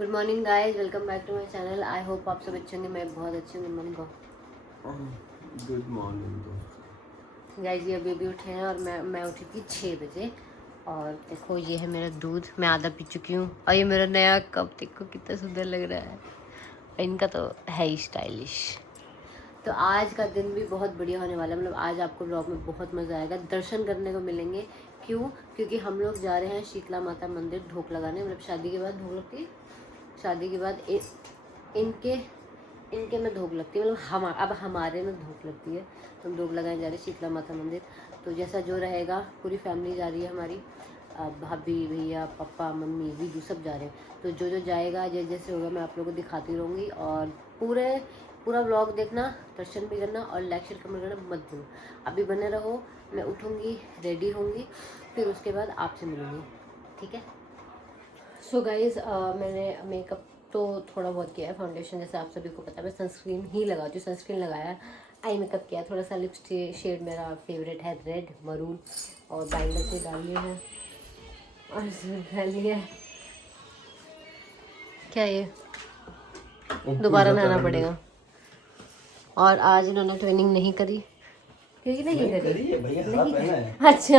Good morning guys, welcome back to my channel. I hope आप सब अच्छे होंगे। मैं बहुत अच्छी हूँ। Good morning good morning guys. ये अभी उठे हैं और मैं उठी थी 6 बजे। और देखो ये है मेरा दूध, मैं आधा पी चुकी हूँ। और ये मेरा नया कप देखो कितना सुंदर लग रहा है। इनका तो है ही स्टाइलिश। तो आज का दिन भी बहुत बढ़िया होने वाला है। मतलब आज आपको व्लॉग में बहुत मज़ा आएगा, दर्शन करने को मिलेंगे। क्यों? क्योंकि हम लोग जा रहे हैं शीतला माता मंदिर ढोक लगाने। मतलब शादी के बाद ढोक लगती है, शादी के बाद इनके में धूप लगती है। मतलब अब हमारे में धूप लगती है, तो हम धूप लगाने जा रहे हैं शीतला माता मंदिर। तो जैसा जो रहेगा, पूरी फैमिली जा रही है हमारी, भाभी, भैया, पापा, मम्मी, वीदू सब जा रहे हैं। तो जो जाएगा, जैसे जैसे होगा मैं आप लोगों को दिखाती रहूँगी। और पूरा व्लॉग देखना, दर्शन भी करना और लाइक शेयर कमेंट करना मत भूलो। अभी बने रहो, मैं उठूँगी, रेडी होंगी, फिर उसके बाद आपसे मिलूँगी, ठीक है। सो गाइज, मैंने मेकअप तो थोड़ा बहुत किया है। फाउंडेशन जैसे आप सभी को पता है, मैं सनस्क्रीन ही लगाती हूँ। सनस्क्रीन लगाया, आई मेकअप किया, थोड़ा सा लिपस्टिक शेड मेरा फेवरेट है रेड मरून, और बाइंडर से डाली है और इसमें डाली है क्या, ये दोबारा नहाना पड़ेगा। और आज इन्होंने ट्रेनिंग नहीं करी, क्योंकि नहीं करी है भैया, हरा पहना है। अच्छा,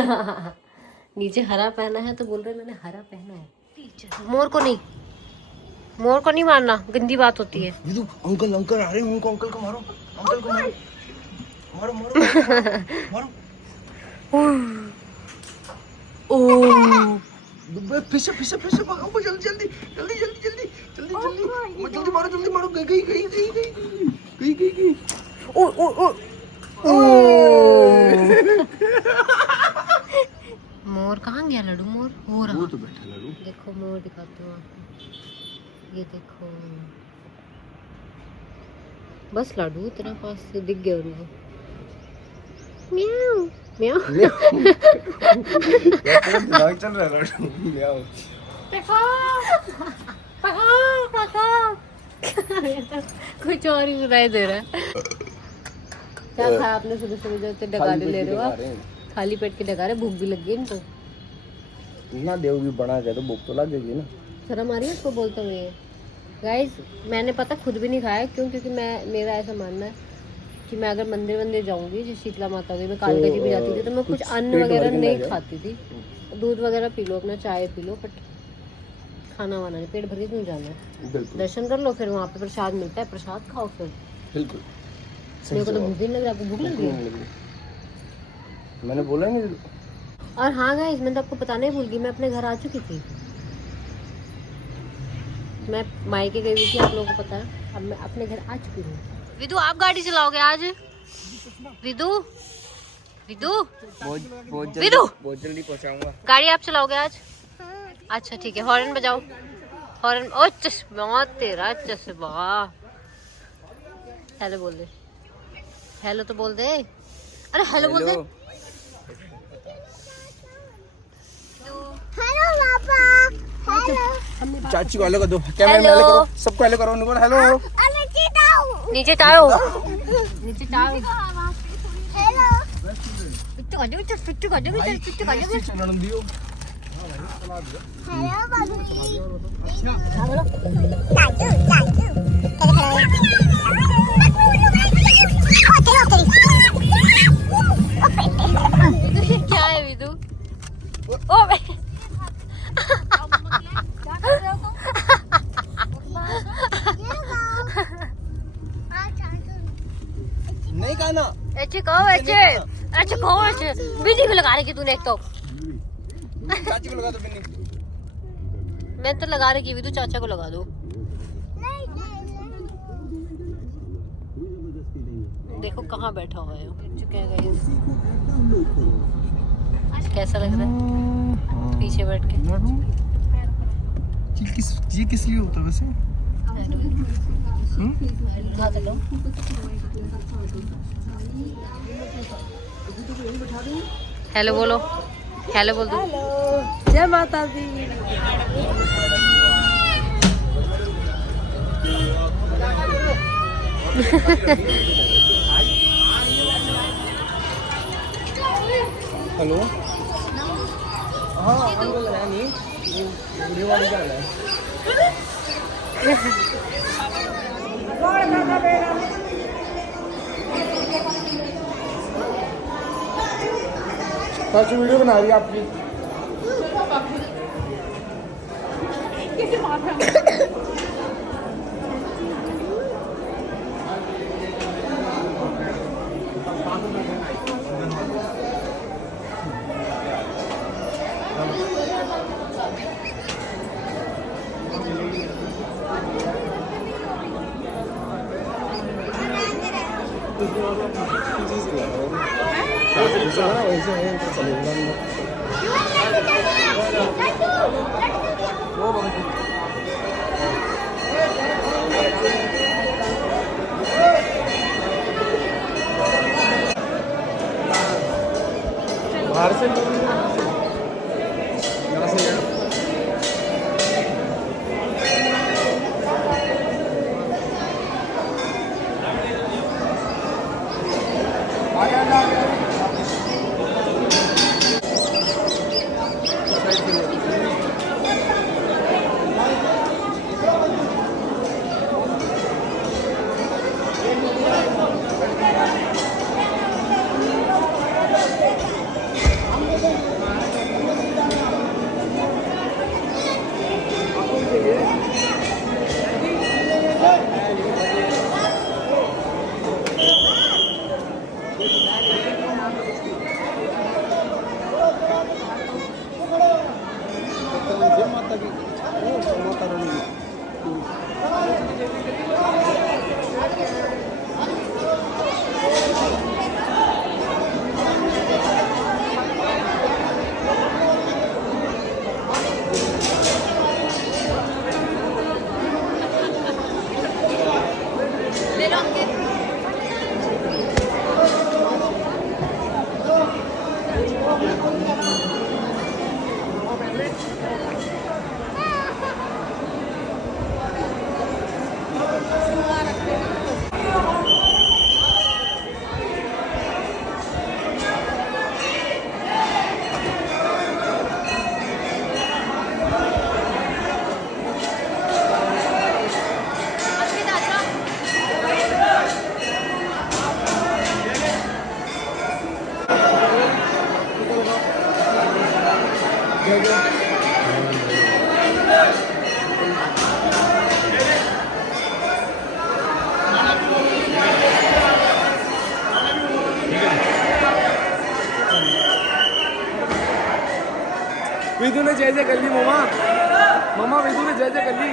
नीचे हरा पहना है तो बोल रहे मैंने हरा पहना है। मोर को नहीं मारना, गंदी बात होती है। अंकल आ रहे हैं, उनको अंकल को मारो, अंकल को मारो। ओ पीछे भागो, जल्दी मारो। गई। मोर कहाँ गया लड्डू? मोर हो रहा, वो तो बैठा लड्डू। देखो मोर दिखाती हूँ आपको, ये देखो। बस लाडू तेरा पास से दिख गया उनको। म्याऊ म्याऊ दिमाग चल रहा है लड्डू। म्याऊ कुछ और ही सुनाई दे रहा है। क्या खाया आपने सुबह जो इतने डगारे ले रहे हो आप? खाली पेट के डगारे, भूख भी लग गई इनको ना। देव भी बना गया तो भूख तो लगेगी ना। शर्म आ रही है उसको बोलते हुए। गाइस, मैंने पता खुद भी नहीं खाया। क्यों? क्योंकि मेरा ऐसा मानना है कि मैं अगर मंदिर जाऊंगी, जैसे शीतला माता की, मैं कालका जी भी जाती थी, तो मैं कुछ अन्न वगैरह नहीं खाती थी। दूध वगैरह पी लो, अपना चाय पी लो, बट खाना वाना नहीं। पेट भर के क्यों जाना है? दर्शन कर लो, फिर वहाँ पे प्रसाद मिलता है, प्रसाद खाओ फिर। बिल्कुल। मेरे को तो भूख नहीं लग रहा। आपको भूख लग रही है? मैंने बोला नहीं। और हाँ गाइस, मैं तो आपको बताने ही भूल गई, मैं अपने घर आ चुकी थी। मैं मायके गई हुई थी, आप लोगों को पता है। अब मैं अपने घर आ चुकी हूँ। विदु, आप गाड़ी चलाओगे आज? विदु बहुत जल्दी पहुंचाऊंगा। गाड़ी आप चलाओगे आज? अच्छा ठीक है, हॉर्न बजाओ, हॉर्न। ओ चश्मा, तेरा चश्मा। हेलो बोल दे, हेलो तो बोल दे। अरे हेलो बोल दे। हेलो पापा, हेलो। चाची को हेलो कर दो, कैमरे में हेलो करो, सबको हेलो करो, उनको हेलो। नीचे टाओ हेलो। पिट्टू का क्या है विदु? ओ नहीं खाना। ऐसे कहो बिन्नी को लगा रखी तूने। एक तो चाची को लगा दो बिन्नी। मैं तो लगा रखी भी, तू चाचा को लगा दो। देखो कहाँ बैठा हुआ है। चुके हैं गाइस। कैसा लग रहा है पीछे बैठ के? ये किस लिए होता है वैसे? हेलो बोलो, हेलो बोल दो। जय माता दी। हेलो। हाँ अंकल है नहीं, वीडियो वाली क्या है? चाचू वीडियो बना रही है आपकी। बाहर से यहाँ से माता की माता रानी विदु ने जय जय कर ली मम्मा। मम्मा विदु ने जय जय कर ली।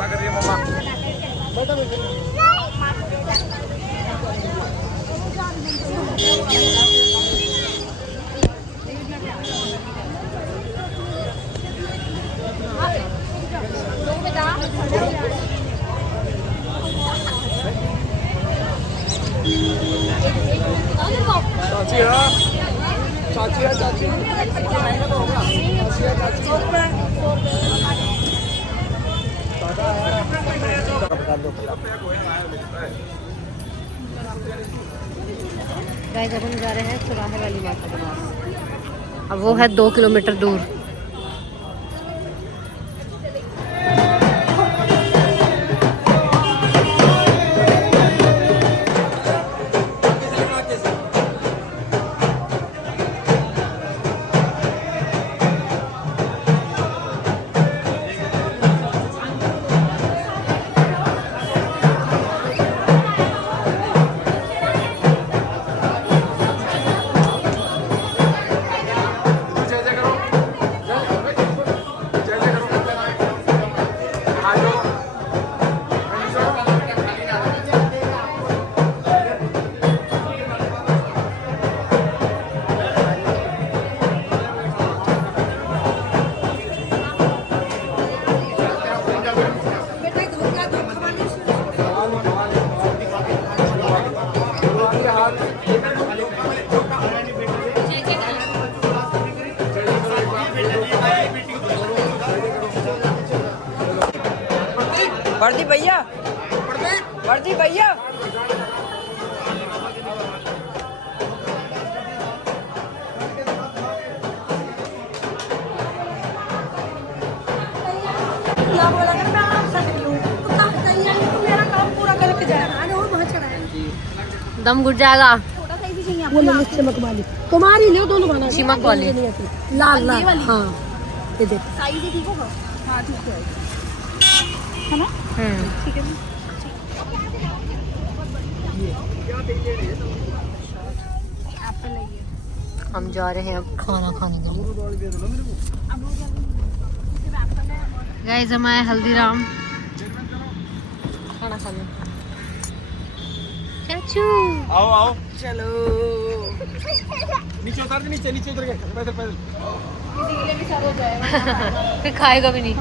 कर रही है मम्मा। चाची चाची है चाची गाइस अब हम जा रहे हैं चौराहे वाली माता के पास। अब वो है 2 किलोमीटर दूर। वर्दी भैया वर्दी भैया दम घुट जाएगा। वो ले चमक वाली तुम्हारी ले दोनों बना चिमक वाली लाल लाल हाँ ये देख साइज ठीक होगा। हाँ ठीक है ना ठीक है। हम जा रहे हैं अब खाना खाने के लिए। गाइस हम आए हल्दीराम खाना खाने। चाचू आओ आओ चलो नीचे उतर के नीचे उतर के पैदल पैदल फिर खाएगा भी नहीं।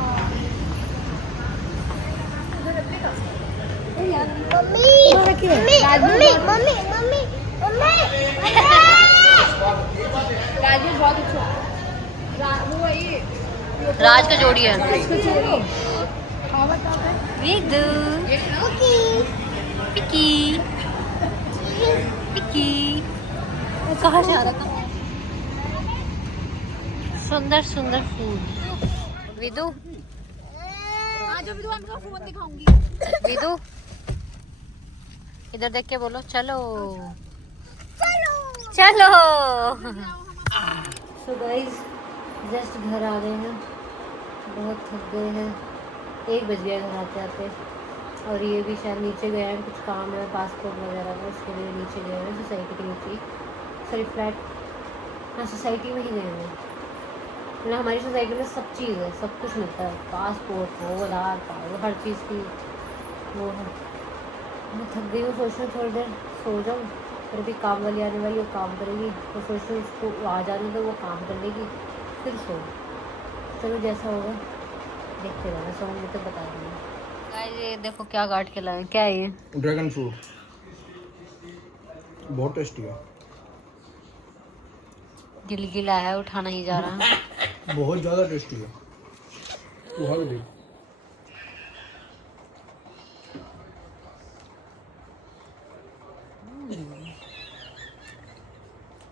राजवीर बहुत अच्छा वो वही राज का जोड़ी है। ये पिकी पिकी कहाँ से आ रहा था? सुंदर सुंदर फूल। विदु आज भी मैं फोन दिखाऊंगी। विदु इधर देख के बोलो चलो चलो। सो गाइस जस्ट घर आ गए हैं, बहुत थक गए हैं। 1 बज गया घर आते आते। और ये भी शायद नीचे गए हैं, कुछ काम है पासपोर्ट वगैरह का, उसके लिए नीचे गए हैं सोसाइटी के नीचे। सॉरी फ्लैट, हाँ सोसाइटी में ही गए हैं। मतलब हमारी सोसाइटी में सब चीज़ है, सब कुछ मिलता है, पासपोर्ट हो आधार कार्ड हो, हर चीज़ की वो है। मैं थक गई हूँ, सोच रही हूँ थोड़ी देर सो जाऊँ। फिर भी काम वाली आने वाली, वो काम करेगी, तो सोच रही हूँ उसको आ जाने दो, वो काम कर लेगी, फिर सो। चलो जैसा होगा देखते रहना, सोऊंगी तो बता दूँगी। ये देखो क्या काट के लाए, क्या है ये? ड्रैगन फ्रूट बहुत टेस्टी है। गिलगिला है, उठा नहीं जा रहा। बहुत ज्यादा टेस्टी है। बहुत देख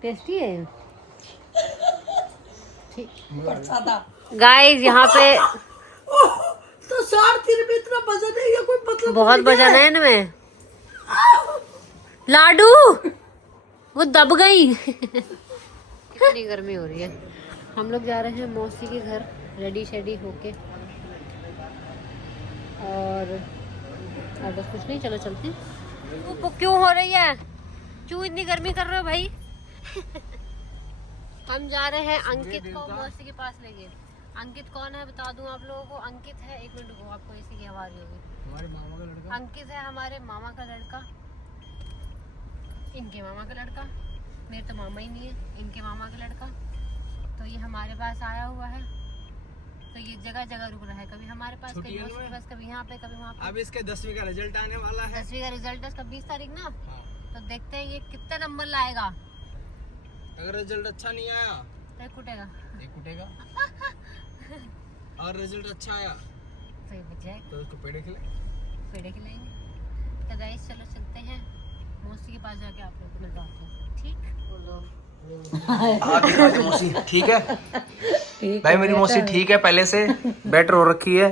टेस्टी है। गाइस यहाँ पे तो 3.5 में इतना वजन है, ये कोई मतलब बहुत वजन है इनमें। लाडू वो दब गई। कितनी गर्मी हो रही है। हम लोग जा रहे हैं मौसी के घर रेडी शेडी होके, और बस कुछ नहीं, चलो चलते। वो क्यों हो रही है? क्यों इतनी गर्मी कर रहे हो भाई? हम जा रहे हैं अंकित को मौसी के पास लेके। अंकित कौन है बता दूं आप लोगों को? अंकित है, 1 मिनट रुको, आपको इसी की आवाज होगी। हमारे मामा का लड़का। अंकित है हमारे मामा का लड़का, इनके मामा का लड़का। मेरे तो मामा ही नहीं है, इनके मामा का लड़का। तो ये हमारे पास आया हुआ है, तो ये जगह जगह रुक रहा है, कभी हमारे पास, कभी मौसी के पास, कभी यहाँ पे, कभी वहाँ पे। अब इसके 10वीं का रिजल्ट आने वाला है। 10वीं का रिजल्ट है इसका 20 तारीख ना। हाँ। तो देखते हैं ये कितना नंबर लाएगा। अगर रिजल्ट अच्छा नहीं आया तो कुटेगा, ये कुटेगा। और रिजल्ट अच्छा आया तो ये बच जाएगा, तो उसको पेड़े खिलाए। पेड़े खिलाएंगे। तो गाइस चलो चलते हैं मौसी के पास, जाके आप लोगों को मिलवाते हैं। ठीक बोलो मौसी ठीक है भाई, मेरी मौसी ठीक है, पहले से बेटर हो रखी है।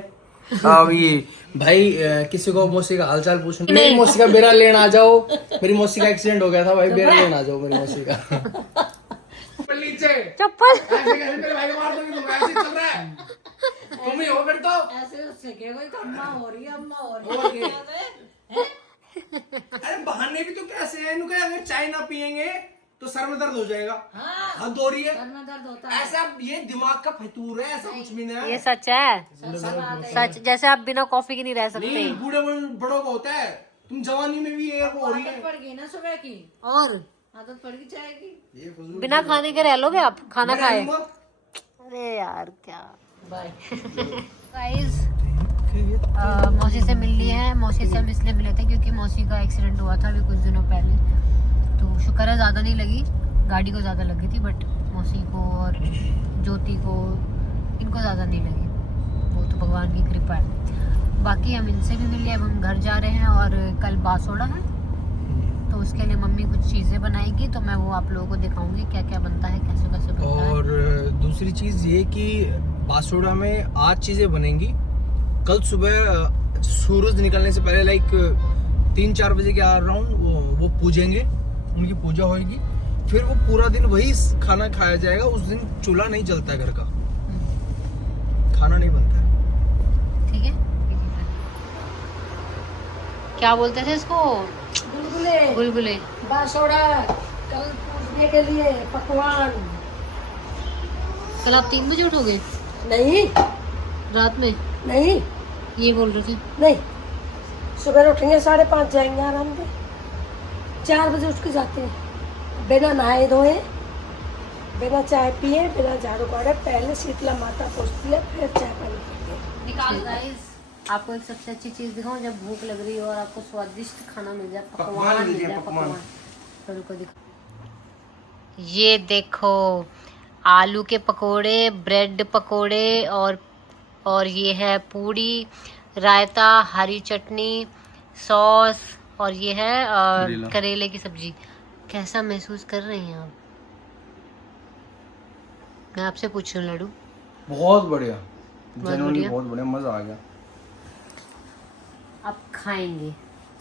अभी भाई किसी को मौसी का हालचाल पूछना, मेरी मौसी का बेरा लेने आ जाओ। मेरी मौसी का एक्सीडेंट हो गया था भाई, बेरा लेने आ जाओ मेरी मौसी का। नीचे चप्पल ऐसे कैसे मेरे भाई को मार दोगे तुम? ऐसे चल रहा है, तुम ही हो फिर तो। ऐसे उससे क्या कोई अम्मा हो रही है, अम्मा हो रही है। अरे बहाने भी तो कैसे है इनके, अगर चाय ना पियेंगे तो सर में दर्द हो जाएगा। हाँ, हद हो रही है, सर में दर्द होता है। ऐसा ये दिमाग का फतूर है, ऐसा कुछ भी नहीं है। ये सच है, सच। जैसे आप बिना कॉफी के नहीं रह सकते। नहीं, बूढ़े बड़ों को होता है, तुम जवानी में भी ये हो रही है। आदत पड़ गई ना सुबह की, और आदत पड़ गई चाय की। बिना खाने के रह लोगे आप, खाना मैं खाए? रहूंगा। अरे यार क्या। बाय। गाइस मौसी से मिल लिए हैं। मौसी से हम इसलिए मिले थे क्योंकि मौसी का एक्सीडेंट हुआ था अभी कुछ दिनों पहले, तो शुक्र है ज़्यादा नहीं लगी, गाड़ी को ज़्यादा लगी थी, बट मौसी को और ज्योति को, इनको ज़्यादा नहीं लगी, वो तो भगवान की कृपा है। बाकी हम इनसे भी मिले, अब हम घर जा रहे हैं और कल बासोड़ा है, तो उसके लिए मम्मी कुछ चीज़ें बनाएगी, तो मैं वो आप लोगों को दिखाऊंगी क्या क्या बनता है, कैसे कैसे बनता है। और दूसरी चीज ये कि बासोड़ा में आज चीजें बनेंगी, कल सुबह सूरज निकलने से पहले लाइक 3-4 बजे के अराउंड वो पूजेंगे, उनकी पूजा होगी, फिर वो पूरा दिन वही खाना खाया जाएगा। उस दिन चूल्हा नहीं जलता है, घर का खाना नहीं बनता है। ठीक है, क्या बोलते थे इसको? गुलगुले, गुलगुले। बासोड़ा कल पूजने के लिए पकवान। कल आप 3 बजे उठोगे? नहीं रात में? नहीं ये बोल रहे थे। नहीं, सुबह उठेंगे 5:30, जाएंगे आराम से। 4 बजे उठ के जाते हैं, बिना नहाए धोए, बिना चाय पिए, बिना झाड़ू पाड़े, पहले शीतला माता पूछती है, फिर चाय पानी पीते हैं। निकाल। गाइस आपको एक सबसे अच्छी चीज दिखाऊं, जब भूख लग रही हो और आपको स्वादिष्ट खाना मिल जाए, पकवान मिल जाए, पकवान तो रुको दिखा। ये देखो आलू के पकोड़े, ब्रेड पकोड़े, और ये है पूड़ी, रायता, हरी चटनी, सॉस, और ये है करेले की सब्जी। कैसा महसूस कर रहे हैं आप? मैं आपसे पूछ रही हूँ लड्डू। बहुत बढ़िया, बढ़िया। बहुत बढ़िया, मजा आ गया। आप खाएंगे,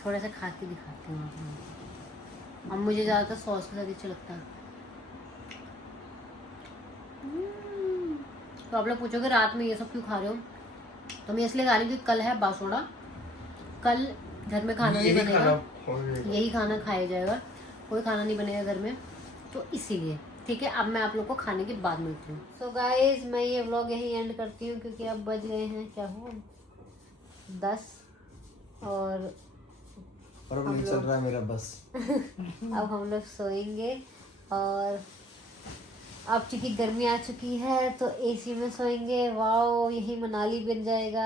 थोड़ा सा खा के दिखाते हैं आपको। अब मुझे ज़्यादातर सॉस के साथ अच्छा लगता है। तो आप लोग पूछोगे रात में ये सब क्यों खा रहे हो, तो मैं इसलिए खा रही हूँ कि कल है बासोड़ा, कल घर में खाना नहीं बनेगा, यही खाना खाया जाएगा, कोई खाना नहीं बनेगा घर में, तो इसीलिए। ठीक है, अब मैं आप लोग को खाने के बाद मिलती हूँ। सो गाइज मैं ये व्लॉग यहीं एंड करती हूँ क्योंकि अब बज गए हैं, क्या हुआ, 10 और अब नहीं चल रहा है मेरा बस। अब हम लोग सोएंगे, और अब चूंकि गर्मी आ चुकी है तो एसी में सोएंगे। वाओ, यही मनाली बन जाएगा।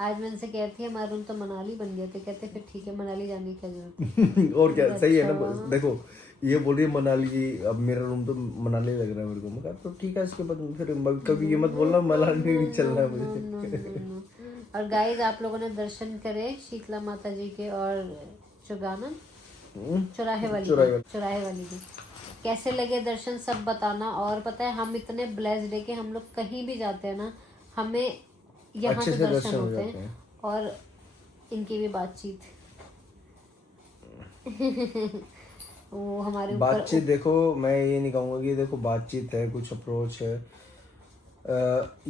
आज मैं उनसे कहती है हमारा रूम तो मनाली बन गया, तो कहते फिर ठीक है, मनाली जाने की क्या जरूरत। और क्या, सही है ना। देखो ये बोल रही है मनाली, अब मेरा रूम तो मनाली लग रहा है मेरे को। मैं कहा तो ठीक है, इसके बाद फिर कभी ये मत बोलना मनाली नहीं चल रहा है मुझे। और गाइस आप लोगों ने दर्शन करे शीतला माता जी के, और चुगाना चौराहे वाली के कैसे लगे दर्शन, सब बताना। और पता है हम इतने ब्लेस्ड है कि हम लोग कहीं भी जाते हैं ना, हमें यहाँ से दर्शन होते हैं, और इनकी भी बातचीत वो हमारे बातचीत देखो, मैं ये नहीं कहूँगा कि देखो बातचीत है, कुछ अप्रोच है,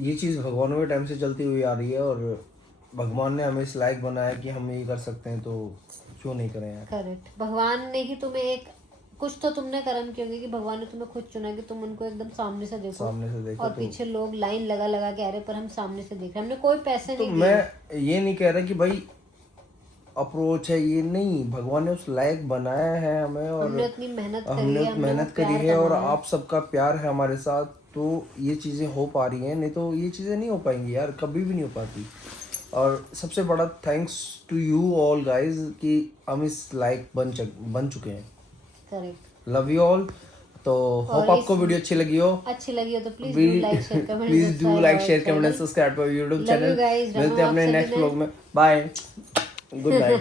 ये चीज़ भगवानों के टाइम से चलती हुई आ रही है, और भगवान ने हमें इस लायक बनाया कि हम ये कर सकते हैं, तो क्यों नहीं करें यार। करेक्ट, भगवान ने ही तुम्हें एक कुछ तो तुमने कर्म किए होंगे कि भगवान ने तुम्हें खुद चुना कि तुम उनको एकदम सामने से देखो, और तो पीछे लोग लाइन लगा के आ रहे, पर हम सामने से देख रहे हैं, हमने कोई पैसे नहीं दिए। मैं ये नहीं कह रहा कि भाई अप्रोच है, ये नहीं, भगवान ने उस लायक बनाया है हमें, और हमने इतनी मेहनत करी है, और आप सबका प्यार है हमारे साथ, तो ये चीजें हो पा रही हैं, नहीं तो ये चीजें नहीं हो पाएंगी यार, कभी भी नहीं हो पाती। और सबसे बड़ा thanks to you all guys कि हम इस लायक बन चुके हैं। करेक्ट। Love you all. तो होप आपको वीडियो अच्छी लगी हो। अच्छी लगी हो तो please do like share comment, please do like share comment subscribe YouTube Love you channel. guys, मिलते हैं अपने नेक्स्ट व्लॉग में। Bye, good bye.